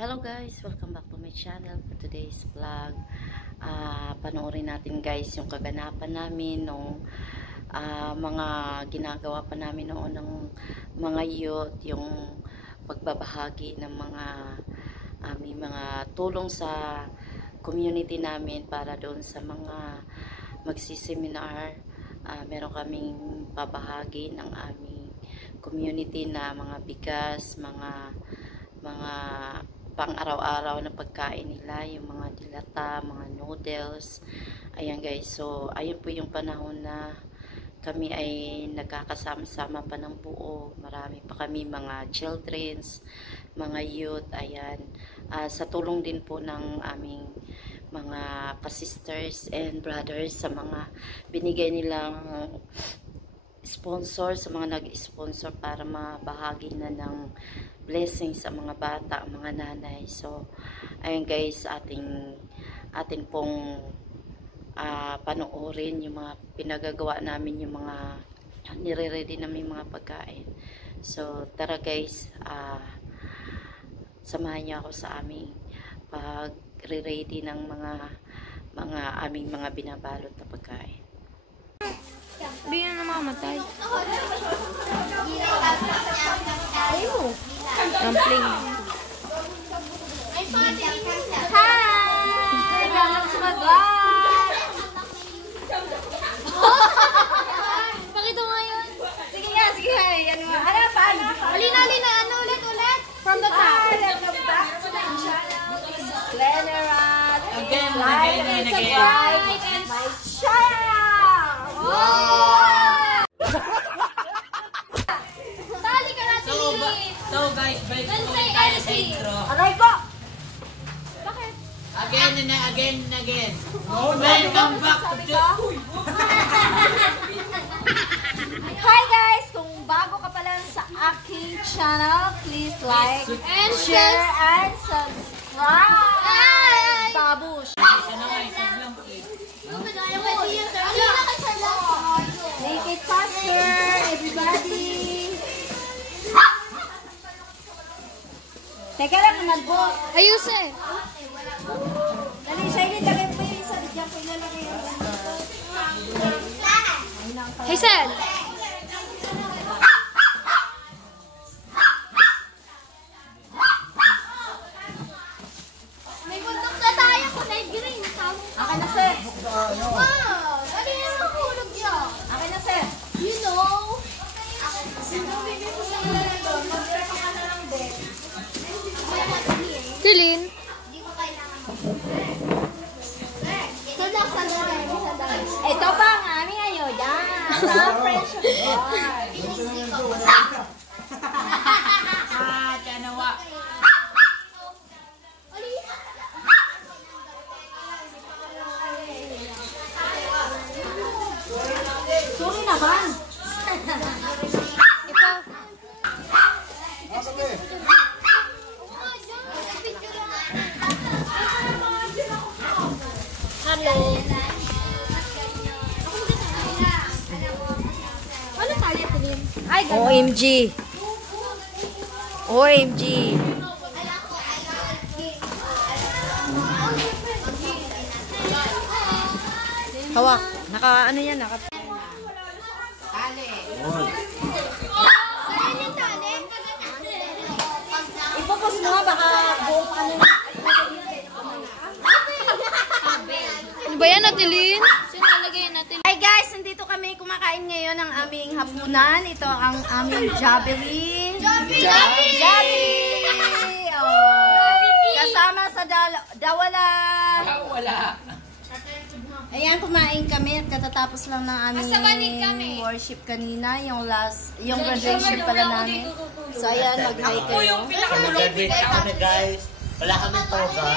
Hello guys, welcome back to my channel for today's vlog. Panoorin natin guys yung kaganapan namin nung mga ginagawa pa namin noon ng mga youth, yung pagbabahagi ng mga mga tulong sa community namin para doon sa mga magsiseminar. Meron kaming pabahagi ng aming community na mga bigas, mga pang araw-araw na pagkain nila, yung mga dilata, mga noodles. Ayan guys, so ayun po yung panahon na kami ay nagkakasama-sama pa ng buo. Marami pa kami mga childrens, mga youth. Ayan, sa tulong din po ng aming mga ka-sisters and brothers sa mga binigay nilang sponsor, sa mga nag-sponsor para mabahagi na ng blessing sa mga bata, mga nanay. So ayun guys, atin pong panoorin yung mga pinagagawa namin, yung mga nire-ready namin mga pagkain. So tara guys, samahan niyo ako sa aming pag-ready ng mga aming mga binabalot na pagkain. Bigyan na makamatay. Ayaw. Dumpling. Hi! Galang sumagot! Pakita mo ngayon. Sige nga, sige nga. Ano pa? Alina. Ano ulit? From the top. Welcome back to my channel. This is Glenerat. Again. My channel! Tali ka natin. So guys, break Don't po say tayo sa anything. intro. Aray ko! Bakit? Again and again. Welcome back to Hi guys! Kung bago ka pa lang sa aking channel, please like, And share, and subscribe! Babush! Isa na nga, isang lang po eh. Alina ka siya lang. Make it faster, everybody! Teka lang naman po. Ayos eh. Dali, Shailene, lagay mo yung isa. Diyan ko ilalagay yung Hazel. May bundok na tayo kung green. Akin na, sir. Wow! Dali na mahulog yan. Akin na, sir. You know. Celine. Ito pa ang aming ayuda. Sa pressure bar. Tanawa. Sorry naman. Ikaw. Hello. Ano tayo, Celine? Ay, gano'n. OMG. OMG. Hawak. Ano yan? Ipopos mo nga, baka buo pa kanina. Ano ba yan, Celine? Sinalagay natin. Hi guys, nandito kami kumakain ngayon ng aming hapunan. Ito ang aming Jollibee. Jollibee! Oh. Kasama sa Dawala. Wala. Ayan, kumain kami at katatapos lang ng Masabanig kami. aming worship kanina, yung graduation pala namin. So ayan, mag-hi kayo. Nag-graduate ako na guys. Wala kami toga.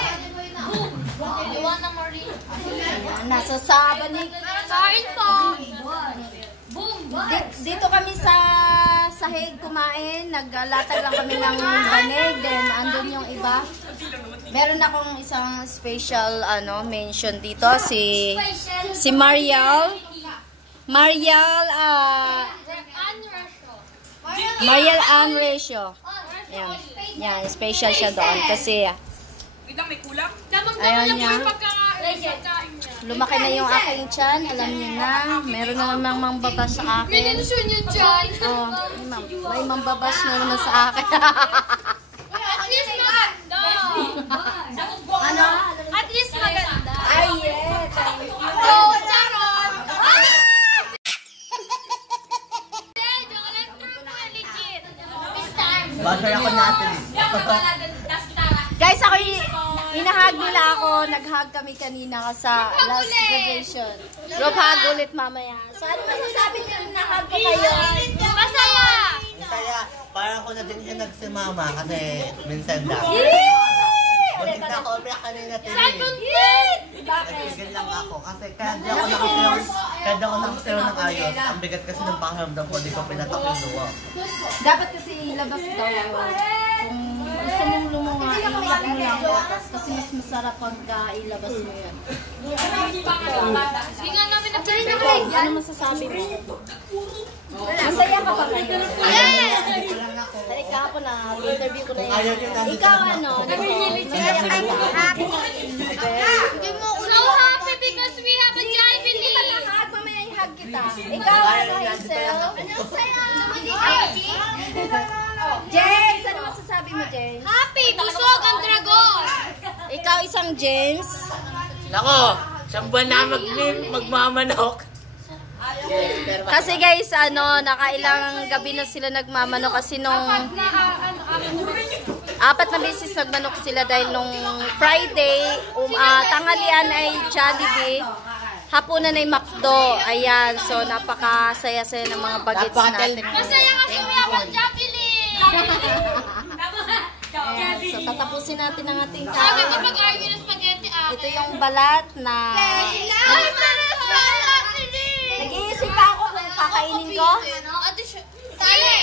Iwan na Marie. Ayan, nasa Sabanig. Kain po. Boom. Dito kami sa sahig kumain, naglatag lang kami ng banig, then andun yung iba. Meron akong isang special mention dito, si Mariel Ann Ratio. Ayan. Yan, special siya doon. Kasi, May kulang? ayun niya. Lumaki na yung aking tiyan. Alam niyo na. Meron na namang mambabas sa akin. Yung dyan. Oh, may mambabas na naman sa akin. At least maganda. Ano? At least maganda. Ay, yeah. Thank you. Oh, Charon! Bagay ako natin. Guys, ako hinahag nila ako. Nag-hug kami kanina sa last graduation. Group hug ulit mamaya. So, ano masasabi niyo na nahug ko kayo? Masaya! Kaya, parang ako na din siya nagsimama kasi minsan daw. Buti na ako umiyak kanina tili. Nagigil lang ako kasi kaya di ako nakasayaw ng ayos. Ang bigat kasi ng pakiramdam ko, di ko pinatak yung luwa. Dapat kasi ilabas daw. Kung gusto mong lumunga, iiyak mo lang. Kasi mas masarap pagka ilabas mo yan. Sige nga namin Ano masasabi mo? Masaya ka pa ngayon? Hindi ko lang ako. Dahil kahapon na, interview ko na Ayaw yun. niyo nandito Ikaw na ano? ako. Masaya ka ba? So happy because we have a Jubilee! Hindi pa na-hug, mamaya i-hug kita. Ikaw ano, Hazel? James, ano masasabi mo, James? Happy! Busog ang dragon! Ikaw isang James? Nako, siyang buwan na magmamanok. Kasi guys, nakailang gabi na sila nagmamano kasi nung 4 na beses nagmanok sila dahil nung Friday, tanghalian ay Jollibee, hapunan ay McDo. Ayan, so napakasaya-saya ng mga bagets natin. Masaya kasi we have a Jubilee! Ayan, so tatapusin natin ang ating Sabi ko kain. mag-argue ng spaghetti Ito yung balat na Ay, para sa nag-iisip pa ako kung kakainin ko. Tali!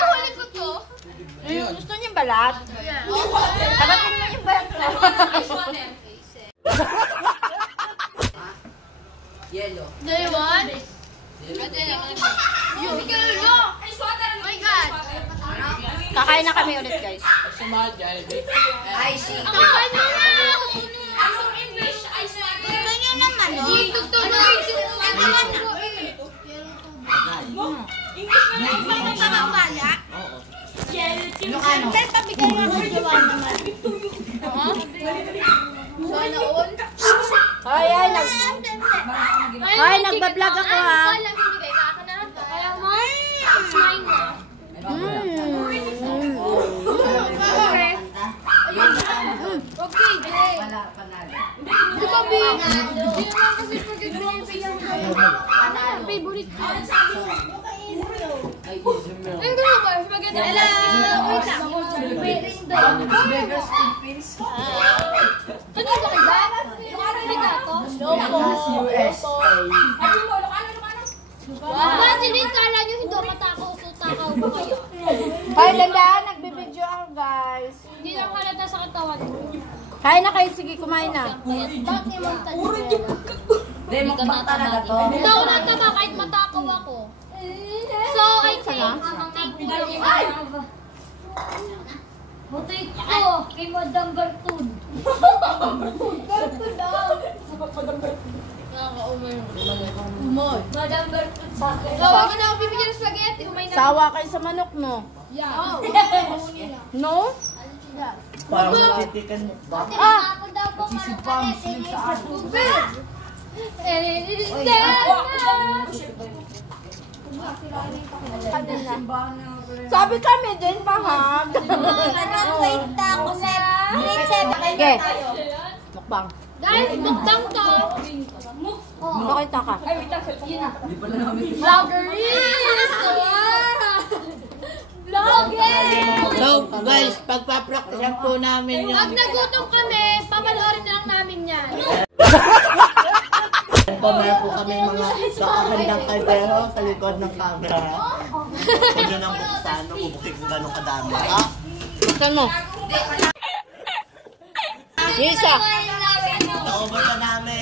Huli ko to. Gusto niyo yung balat? Tabatin mo yung balat ko. Do you want? You go! My God! Kakain na kami ulit, guys. Ay, see. Ang Anong English? I swear. Ganyan naman, no? Dito tuloy. English na lang ba yung pamamala? Oo. Pero pabigay mo ang gawa naman. Sana all? Ay, nagbablog ako, ha? Kaya bibigay ka ako na. Kaya mo? It's mine na. Okay, Jay. Di ba, Bi? Di naman kasi pag-gravy yung favorite ko. Ay, gusto ba? Spaghetti. Hello! Wait lang. Waiting doon. Ano ba kayo? Yung ako? Imagine, kala nyo hindi ako matakaw. So, takaw ba kayo? Ay, landaan, nagbibideo ako, guys. Hindi lang halata sa katawan mo. Kain na kayo, sige, kumain na. Bakit yung monta nyo? Hindi ka natama. Hindi ako natama kahit matakaw ako. So, I think, thank you. Ay! Butik ko kay Madam Bertun. Bertun daw. Madam Bertun sa akin. So, wag na ako bibigyan ng spaghetti. Umay na. Sawa kayo sa manok, no? Yeah. No? Parang matitikan mo. Ako daw po parang Sabi kami din, bahag. Wait na ako sa grade 7. Okay. Mukbang. Guys, mukbang to. Bakit ka? Vloggeries! Vlogger! So guys, pagpa-practicean po namin yung Pag nagutom kami, papanoorin na lang namin yan. meron po kami mga kakahandang kaldero sa likod ng camera. Kung yun ang buksan, bubukik kung gano'ng kadami. Buksan mo. Isa. Naubos na namin.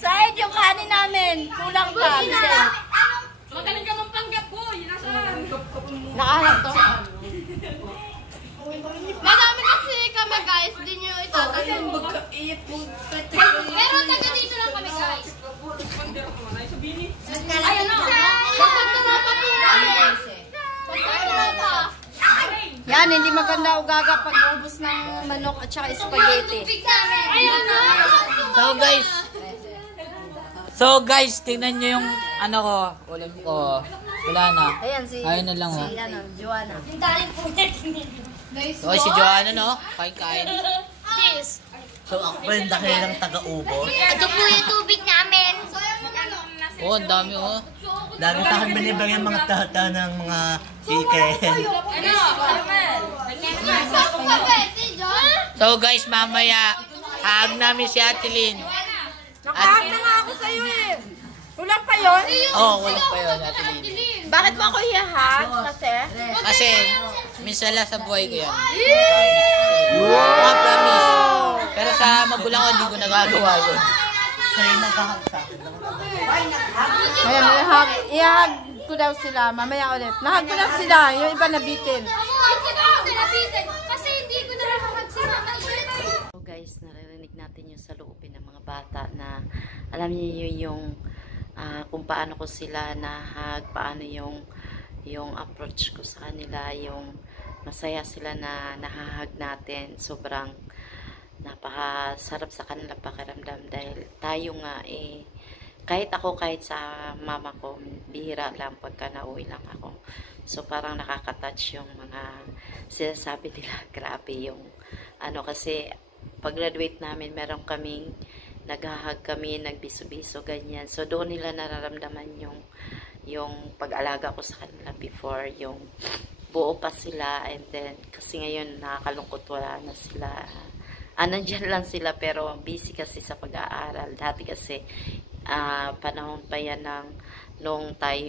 Sahid yung kanin namin. Kulang pa. Magaling ka mong panggap ko. Nakahanap to. Madami kasi kami guys, di nyo itatanong. Pero taga dito lang kami guys. Ayun na. Pagpagtama po namin. Pagpagtama. Yan, hindi maganda ugaga pag ubos ng manok at saka spaghetti. Ayun na. So guys, tingnan nyo yung ano ko, ulam ko. Wala na. Ayan si Ayun na lang, oh. si Joanna. So si Joanna, no? Kain-kain. Yes. So ako pa yung dakilang taga-ubos. Ito po yung tubig namin. Oh, ang dami, oh. Lagi sa akin binibigyan mga tata ng mga chicken. So guys, mamaya, hag namin si Ate Lynn. Nakahag na nga ako sa'yo eh. Kulang pa yun? Oh, walang pa yun, Ate Lynn. Bakit mo ako ihahag? Kasi, minsan lang sa buhay ko yan. Mga promise. Pero sa magulang ko, hindi ko nagagawa yun. Kaya nagkahag sa akin. Ayan, ihahag ko daw sila. Mamaya ulit. Nahag ko lang sila. Yung iba nabitin. Kasi hindi ko nakakahag sila. So guys, naririnig natin yung saloobin ng mga bata na alam niyo yung kung paano ko sila nahag, paano yung approach ko sa kanila, yung masaya sila na nahahag natin. Sobrang napakasarap sa kanila pakiramdam dahil tayo nga kahit ako, kahit sa mama ko, bihira lang pagka nauwi lang ako. So parang nakaka-touch yung mga sinasabi nila. Grabe yung kasi pag-graduate namin, meron kaming naghahag kami, nagbiso-biso, ganyan. So doon nila nararamdaman yung pag-alaga ko sa kanila before, yung buo pa sila, and then kasi ngayon nakakalungkot, wala na sila. Nandyan lang sila pero busy kasi sa pag-aaral. Dati kasi panahon pa yan nung tayo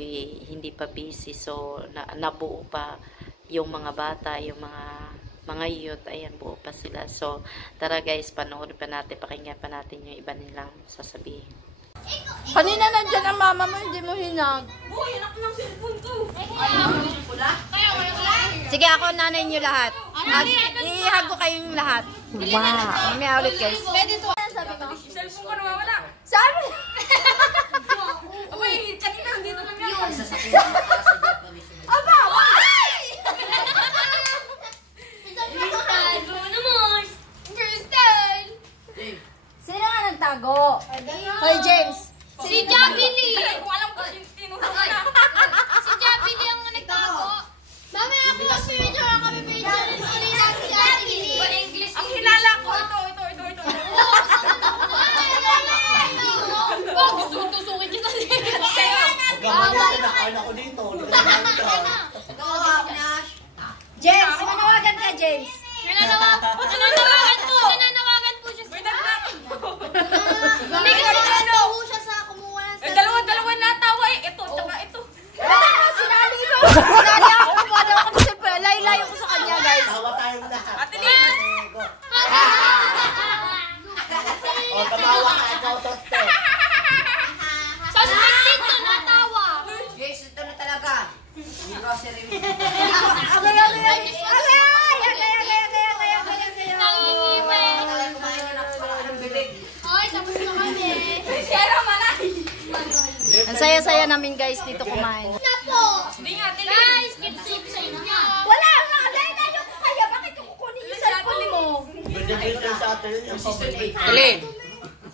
hindi pa busy, so nabuo pa yung mga bata, yung mga youth, ayan, buo pa sila. So tara guys, panoorin pa natin, pakinggan pa natin yung iba nilang sasabihin. Kanina nandyan ang mama mo, hindi mo hinag. Sige, ako nanay niyo lahat. Ihag ko kayong lahat. Wow. Mamaya ulit guys. Pwede to. Cellphone ko nawawala. Saan? Abay, kanina dito lang yan. Aba! Sino nga nagtago? Hoy, James. Si Jabili! Alam ko sino na. Si Jabili ang nagtago. Mamaya ako ang picture, ang kami picture. Salita si Jabili. Ang kilala ko, ito. Gusto mong tusukin kita dito. Pagkakamaya siya, nakain ako dito. James, manawagan ka, James. Nananawagan po siya sa Dalawa natawa eh. Ito, tsaka ito. Sinali mo. Sinali ako. Kumada ako kasi layo ko sa kanya, guys. Tawa tayong lahat. Ate Lynn. O, tabawa ka, ikaw, toste. Suspect dito, natawa. Guys, ito na talaga. Grocery. Ay, tapos na kami. Ang saya-saya namin guys dito kumain. Na po. Hindi nga, Ate Lynn. Guys, keep sa inyo. Wala nga! Layo ko kaya. Bakit ko kukunin yung cellphone mo? Binibigyan sa atin yung pabalik. Dali,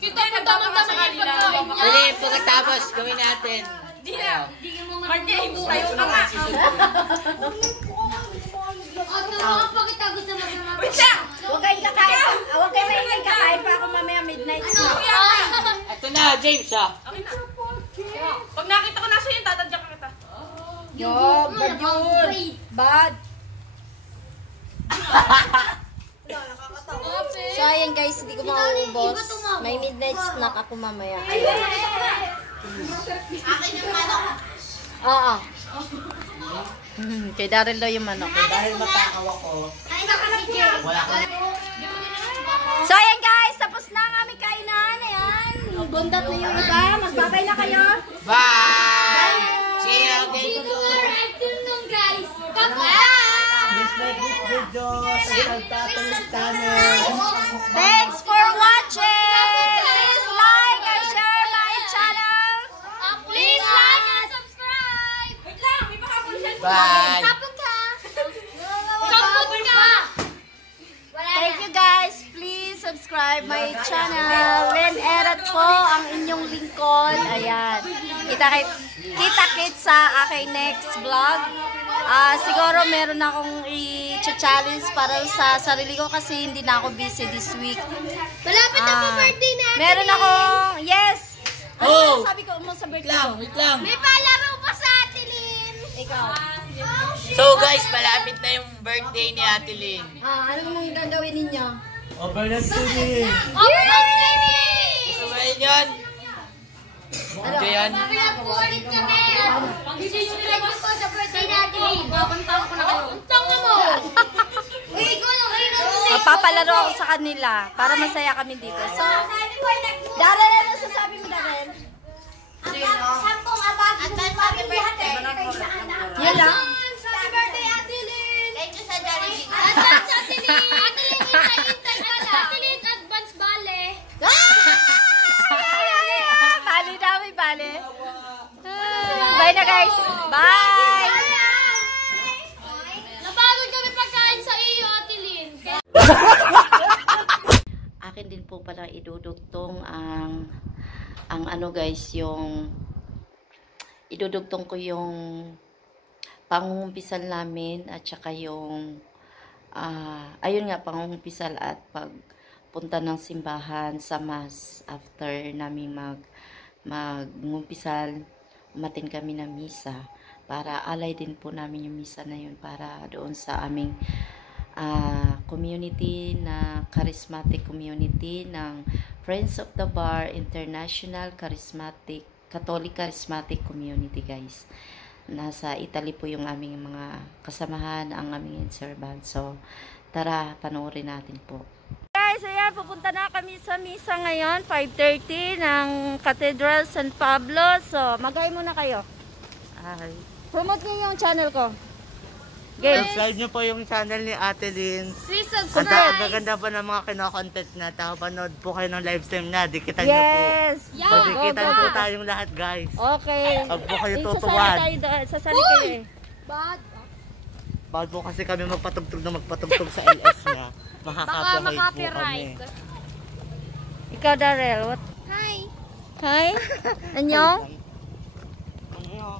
Kita yung nagdamang-dama sa kanila. dali, pagkatapos, gawin natin. Hindi na. Marty, tayo ka nga. Pakita gusto mo sa Wait lang. Huwag kayong kakain. Huwag kayong maingay kakain pa ako mamaya midnight snack. Ito na, James, Okay na. Pag nakita ko nasa yun, tatadyak kita. Yo, bad yun. Bad. So ayan guys, hindi ko mauubos. May midnight snack ako mamaya. Oo. Kay Daryl daw yung manok. Dahil matakaw ako, wala ko. So ayan guys, tapos na ang aming kainan. Ayan. Bundat na yung iba. Magbabay na kayo. Bye! See you again. Dito ka, afternoon guys. Please like this video. Subscribe to Atelin's channel. Thanks for watching! Please like and share my channel! Please like and subscribe! Wait lang, may pakapon siya. Bye! Kapon ka! Kapon ka! Thank you guys! Please subscribe my channel. Len Erat po ang inyong lingkod. Ayan. Kita-kits sa aking next vlog. Siguro meron akong i-challenge para sa sarili ko kasi hindi na ako busy this week. Malapit na po birthday na. Meron akong, yes! Oh! Sabi ko mo sa birthday Lang, ko? wait lang. May palaro pa sa Ate Lynn. Ikaw. So guys, malapit na yung birthday ni Ate Lynn. Ano mong gagawin ninyo? Overnight swimming. Overnight swimming! Gusto ba yun? Ano yan? Pinag-ulit kami. Isi-subscribe ko sa birthday ni Ate Lynn. Babantang ko na kayo. Tanga mo! Uy, ikaw na kayo na. Papalaro ako sa kanila para masaya kami dito. So, Darren, ano sasabi mo, Darren? Sampung abag. Advance happy birthday. Yan lang? Happy birthday, Ate Lynn. Thank you sa Jollibee. Advance, Ate Lynn. Ate Lynn, hintay ka lang. Ate Lynn, advance bale. Bali namin, bali. Bye na guys. Bye! Napagod kami pagkain sa iyo, Ate Lynn. Akin din po pala idudugtong ang ano guys, yung idudugtong ko yung pangungumpisal namin at saka yung ayun nga, pangungumpisal at pagpunta ng simbahan sa mass after namin magngumpisal, umatin kami ng misa para alay din po namin yung misa na yun para doon sa aming community na charismatic community ng Friends of the Bar International Catholic Charismatic Community guys. Nasa Italy po yung aming mga kasamahan, ang aming servant. So tara, panoorin natin po. Guys, ayan, pupunta na kami sa misa ngayon, 5:30 ng Cathedral San Pablo. So mag-hi muna kayo. Promote niyo yung channel ko. Subscribe nyo po yung channel ni Ate Lynn. Please Ang subscribe. gaganda po ng mga kinokontent na. Panood po kayo ng live stream na. Dikitan nyo po. Yes! Dikitan po tayong lahat guys. Okay. Huwag po kayo Sasali tutuwad. tayo doon. Sasali kayo eh. Bad. Bawal po kasi kami magpatugtog sa LS niya. Makaka-copyright po kami. Makaka-copyright. Ikaw, Darrell, what? Hi. Hi? Anyong?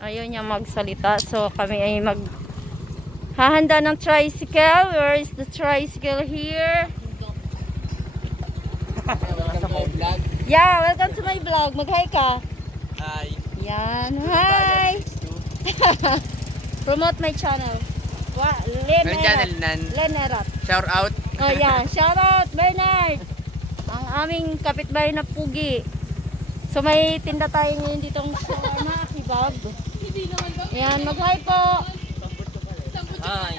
Ayun niya magsalita. So, kami ay hahanda ng tricycle. Where is the tricycle here? Yeah, welcome to my vlog. Mag-hi ka. Hi. Yan, hi! Promote my channel. Len Anong channel nan? Len Erat. Shout out. Oh, yan. Shout out, Bernard! Ang aming kapitbahay na pugi. So, may tinda tayo ngayon ditong shawarma, kebab. Yan, mag-hi po! Hi.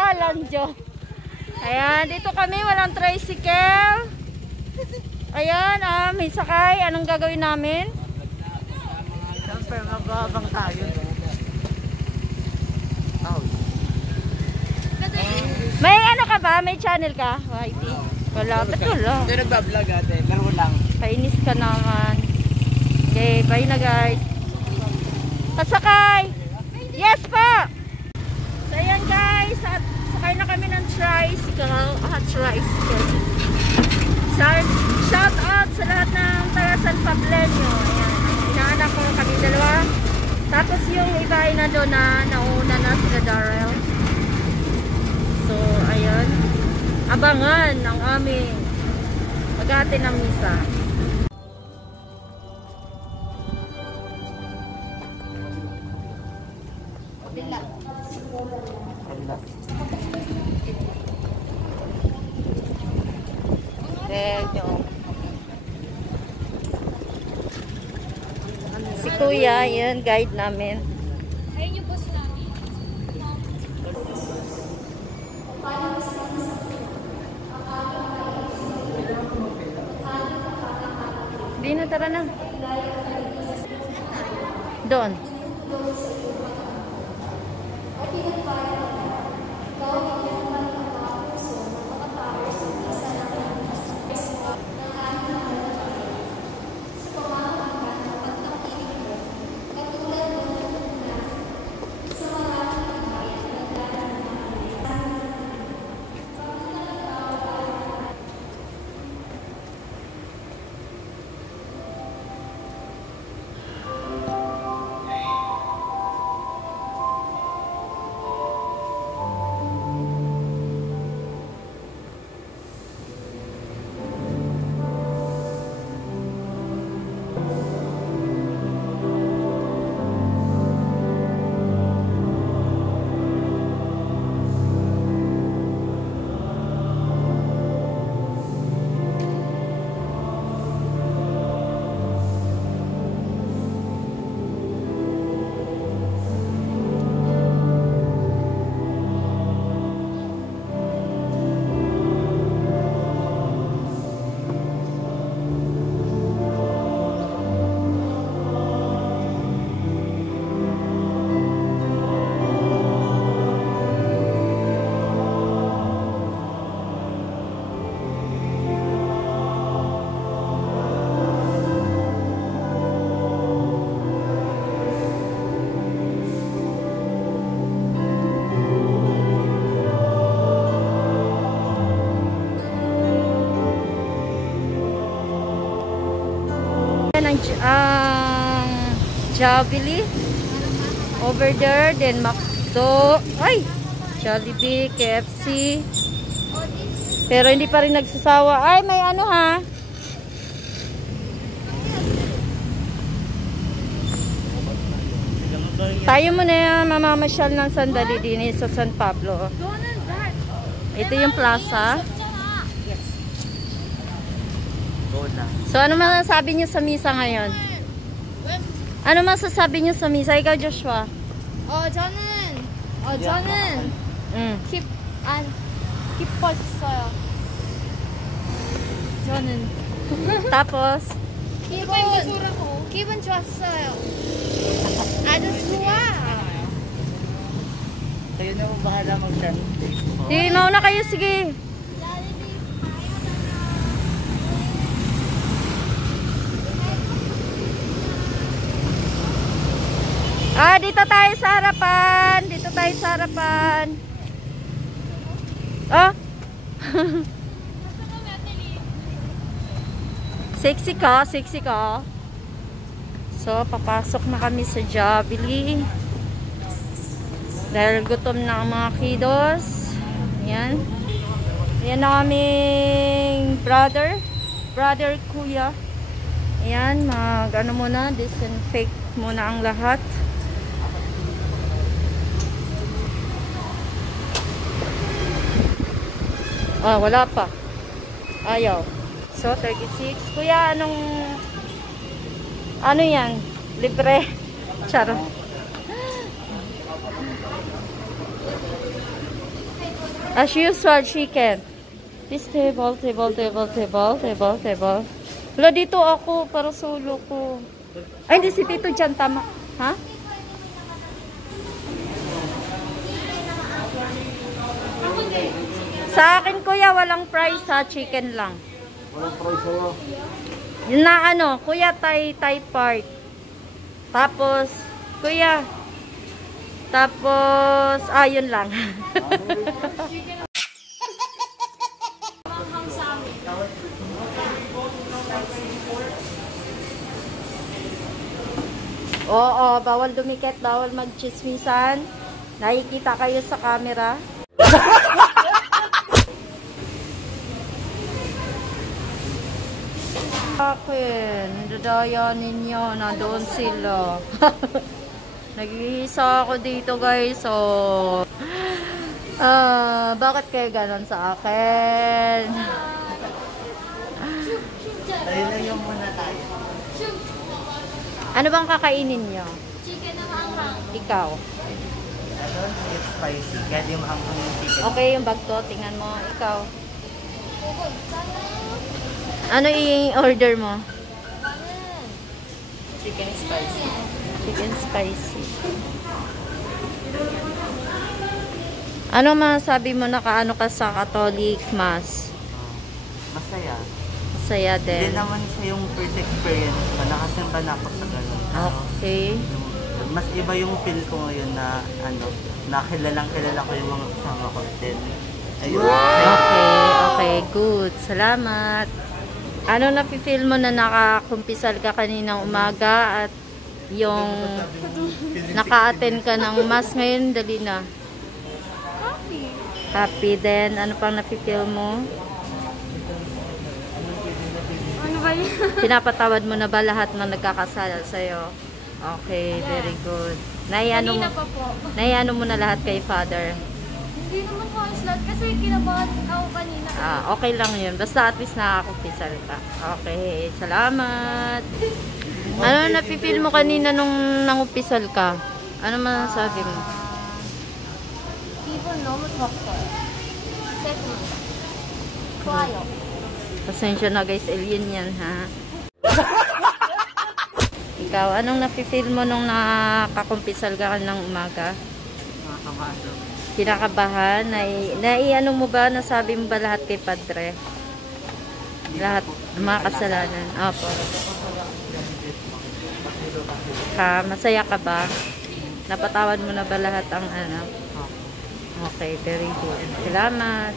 Walang joke. Ayan, dito kami, walang tricycle. Ayan, may sakay. Anong gagawin namin? Siyempre, magbabang tayo. May ano ka ba? May channel ka? YT? Wala. Ba't wala? Hindi nagbablog ate. Laro lang. Kainis ka naman. Okay, bye na guys. Pasakay! Yes po! So ayan guys, sakay na kami ng tricycle. Tricycle. Shout out sa lahat ng taga San Pableño. Ayan, inaanak ko kami dalawa. Tapos yung iba ay na doon na nauna na sila Darrell. So ayan, abangan ang aming mag-ate ng misa. Si Kuya, yun, guide namin. Ayun yung boss namin. Di na, tara na. Doon. Ang Jollibee over there, then McDo, ay, Jollibee, KFC, pero hindi pa rin nagsasawa. Ay, may ano ha, tayo muna mamamasyal ng sandali din sa San Pablo. Ito yung plaza. So, ano masasabi niyo sa misa ngayon? Ano masasabi niyo sa misa? Ikaw, Joshua? 저는 기뻤어요. 저는 Tapos? 기분 좋았어요. 아주 좋아. Kayo na mo bahala mag-translate. Di, mauna kayo, sige. Dito tayo sa harapan. Dito tayo sa harapan. Oh. Sexy ka, sexy ka. So, papasok na kami sa Jollibee. Dahil gutom na ang mga kiddos. Ayan. Ayan na aming brother, kuya. Ayan, ano muna, disinfect muna ang lahat. Wala pa. Ayaw. So, 36. Kuya, ano yan? Libre. Charo. As usual, chicken. This table. Wala, dito ako para solo ko. Ay, hindi si Tito dyan. Tama. Ha? Sa akin, kuya, walang price ha. Chicken lang. Walang price sa'yo. Yun na ano, kuya, Thai part. Tapos, kuya. Tapos, yun lang. Oo, bawal dumikit, bawal magchismisan. Nakikita kayo sa camera. Akin, dadaya ninyo, nandoon sila. Nag-iisa ako dito, guys. So, bakit kayo ganon sa akin? Tayo na yung muna tayo. Ano bang kakainin nyo? Chicken na maanghang. Ikaw. Ano? It's spicy. Kaya di maanghang yung chicken. Okay, yung bag ko. Tingnan mo. Ikaw. Ano i-order mo? Chicken spicy. Chicken spicy. Ano masabi mo, nakaano ka sa Catholic Mass? Masaya. Masaya din. Hindi naman siya yung first experience ko. Nakasimba na ako sa ganun. Okay. Mas iba yung feel ko ngayon na kilala ko yung mga kasama ko. Then, ayun. Okay, good. Salamat. Ano na-feel mo na nakakumpisal ka kaninang umaga at yung naka-attend ka ng mass ngayon, dali na? Happy din. Ano pang na-feel mo? Ano ba yun? Pinapatawad mo na ba lahat ng nagkakasala sa'yo? Okay, very good. Kanina pa po. Naiano mo na lahat kay Father? Hindi naman ko ang slot kasi kinabahan ako kanina. Okay lang yun. Basta at least nakakumpisal ka. Okay, salamat. Ano na-feel mo kanina nung nangumpisal ka? Ano masasabi mo? People know what's up for. Second. Kwayo. Pasensya na guys, alien yan ha. Ikaw, anong na-feel mo nung nakakumpisal ka ng umaga? Kinakabahan? Naiano mo ba? Nasabi mo ba lahat kay Padre? Lahat ng mga kasalanan? Opo. Masaya ka ba? Napatawad mo na ba lahat ang ano? Okay, very good. Salamat.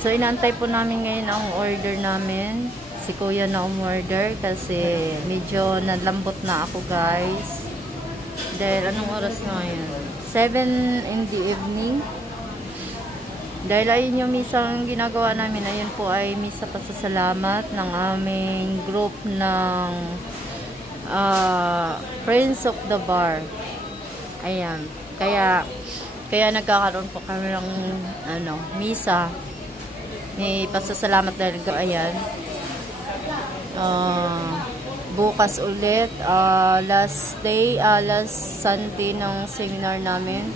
So, inaantay po namin ngayon ang order namin. Si Kuya na umorder kasi medyo nalambot na ako guys. Dahil anong oras na ngayon? 7 in the evening. Dahil ayun yung misang ginagawa namin. Ayun po ay misa pasasalamat ng aming group ng Friends of the Bar. Ayan. Kaya nagkakaroon po kami ng misa. May pasasalamat dahil ayan. Bukas ulit, last Sunday ng seminar namin.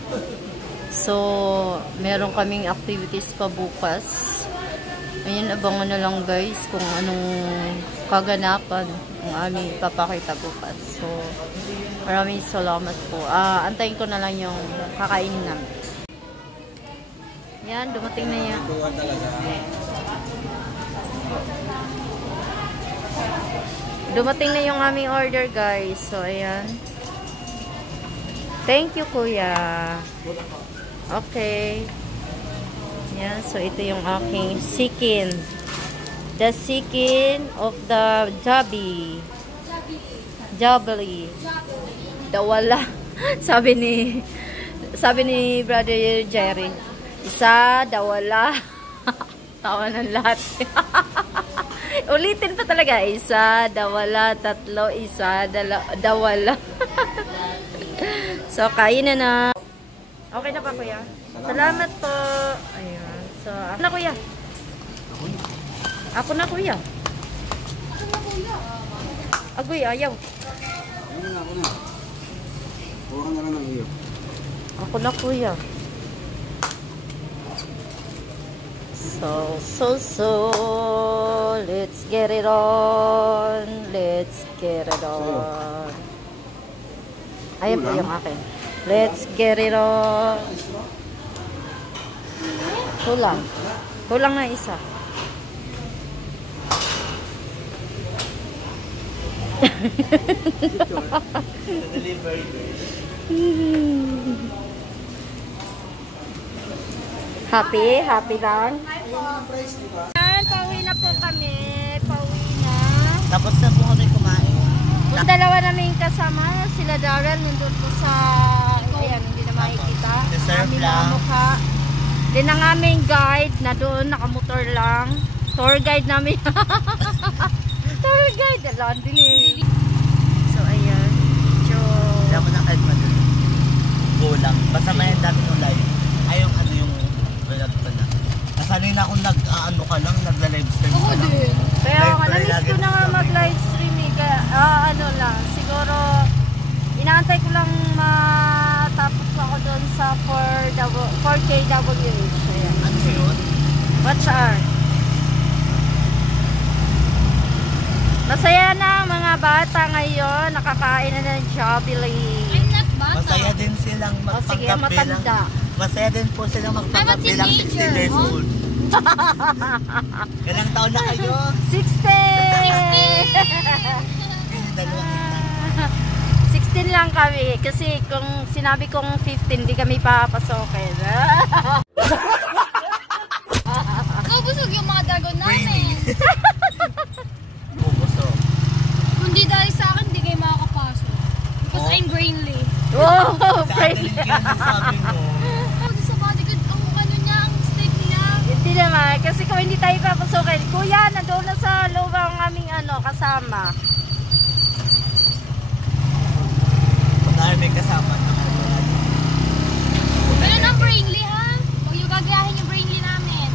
So, meron kaming activities pa bukas. Ayun, abangan na lang guys kung anong kaganapan ang aming ipapakita bukas. So, maraming salamat po. Antayin ko na lang yung kakainin namin. Yan, dumating na yan. Dumating na yung aming order guys. So, ayan. Thank you, Kuya. Okay. Yan. So, ito yung aking chicken. The chicken of the Jabi. Jabali. Dawala. Sabi ni Brother Jerry. Isa, dawala. Tawa ng lahat. Ulitin pa talaga. Isa, dawala, tatlo, isa, dawala. So, kain na. Okay na pa, Kuya? Salamat po. Ayan. So, ako na, Kuya. Ako na, Kuya. Agoy, ayaw. Ako na. Huwag na lang ng iyo. Ako na, Kuya. So, let's get it on. Let's get it on. Ayun po yung akin. Let's get it on. Kulang. Kulang na isa. Happy lang. Pauwi na po kami. Pauwi na. Tapos na po kami kumain. Yung dalawa namin kasama, sila Darrell, nandun po sa, ayan, hindi na makikita. Deserve Aming lang. mga mukha. Din ang aming guide na doon, nakamotor lang. Tour guide namin. Tour guide, alam, dili. So, ayan. Medyo... Kaya mo na kahit madali. Kulang. Basta may dati yung live. Ay, yung vlog pa na. Nasanay na akong nag-ano ka lang, nagla-live stream ka lang. Kaya Live nga, play na-miss lagi ko na nga kami. mag-live stream eh. Kaya, ano lang, siguro, inaantay ko lang matapos ako doon sa 4KWH. Ayan. Ano yun? Watch hour. Masaya na mga bata ngayon, nakakain na ng Jollibee. I'm not bata. Masaya din silang O sige, magpagkape matanda. Masaya din po silang I'm a magpagkape lang 60 teenager, years huh? old. Ilang taon na kayo? 60! 16 lang kami. Kasi kung sinabi kong 15, di kami papasokin. Nabusog yung mga dragon namin. Bubuso. Kung di dahil sa akin, di kayo makakapasok. Because Oh. I'm brainly. Wow! Sa atin yun ang sabi mo. Oh, sa bodyguard, ang ano niya, ang steak niya. Hindi naman. Kasi kung hindi tayo papasokin, kuya, nandoon na sa loob ang aming kasama. Kunwari may kasama na Ganun ang brainly, ha? Huwag yung gagayahin yung brainly namin.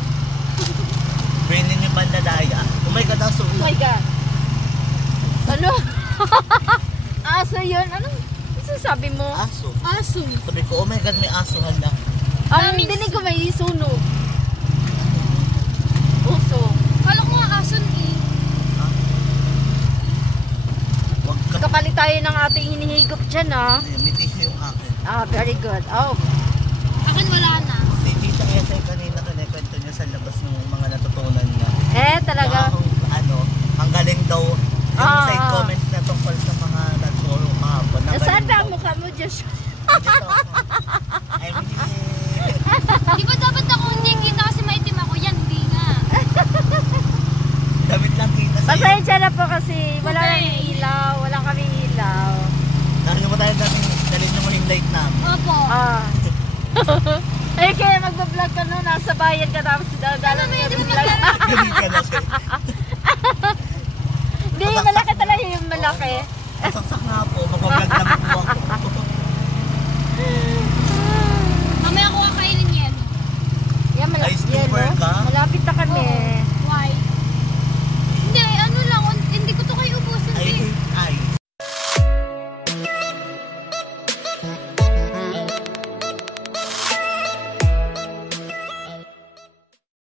Brainin yung pandadaya. Oh my God, aso. Oh my God. Ano? Aso yun? Anong sabi mo? Aso. Aso. Sabi ko, oh my God, may aso hala. Ang dinig ko may sunog. Uso. Kala ko nga aso eh. Huwag ka. Kapalit tayo ng ating hinihigop dyan, ah. May tissue yung akin. Ah, very good. Oh. Akin wala na. Si Tita Esay kanina kinikwento niya sa labas ng mga natutunan niya. Talaga. Kung ang galing daw yung side Ah. comments na tungkol sa mga nagturo kahapon. Ang Saan galing ang daw. mukha mo, Josh? Dito ako. I mean, Di ba dapat ako hindi kita kasi maitim ako? Yan, hindi nga. damit lang kita sa'yo. Pasensya na po kasi wala nang ilaw. Wala kami ilaw. Dahil mo tayo dalhin mo yung light namin. Opo. Ah. Eh, kaya magbablog ka no, nasa bayan ka tapos dala mo yung vlog. Galing ka na siya. Hindi, malaki talaga yung malaki. Saksak nga po, magbablog lang po ako.